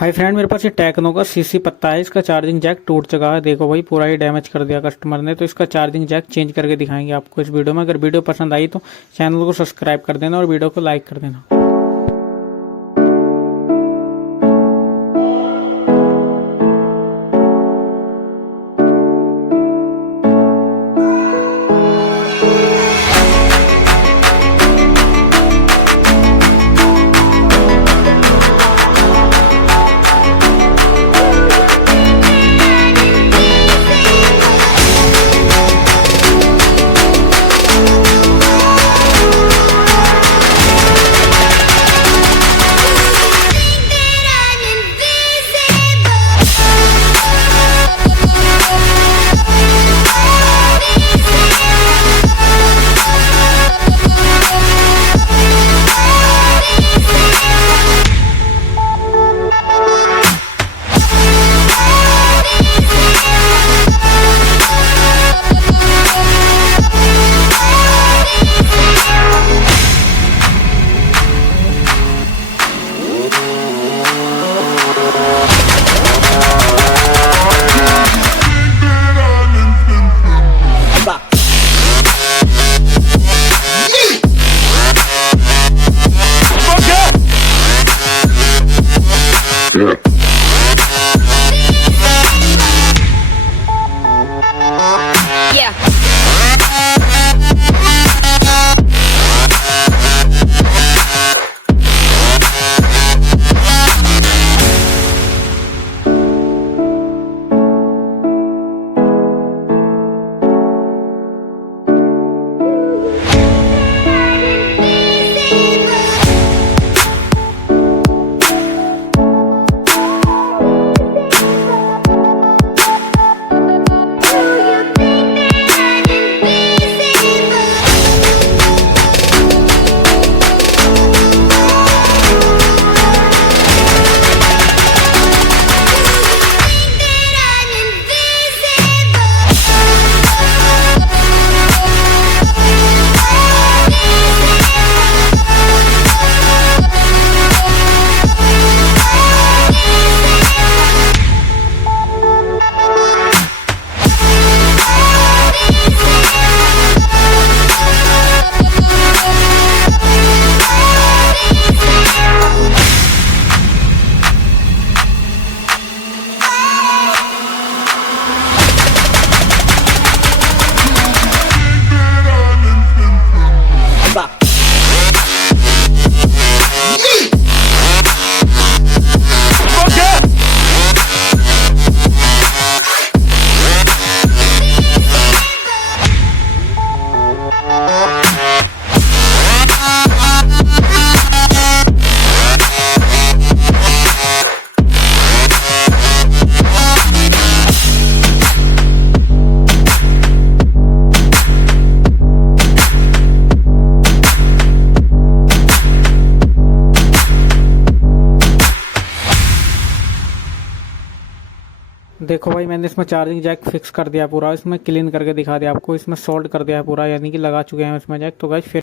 Hi friend, मेरे पास ये techno का सीसी पत्ता है। इसका चार्जिंग जैक टूट चुका है। देखो भाई, पूरा ही डैमेज कर दिया कस्टमर ने। तो इसका चार्जिंग जैक चेंज करके दिखाएंगे आपको इस वीडियो में। अगर वीडियो पसंद आई तो चैनल को सब्सक्राइब कर देना और वीडियो को लाइक कर देना। देखो भाई, मैंने इसमें चार्जिंग जैक फिक्स कर दिया पूरा। इसमें क्लीन करके दिखा दिया आपको। इसमें सोल्ड कर दिया पूरा, यानी कि लगा चुके हैं इसमें जैक। तो गाइस फिर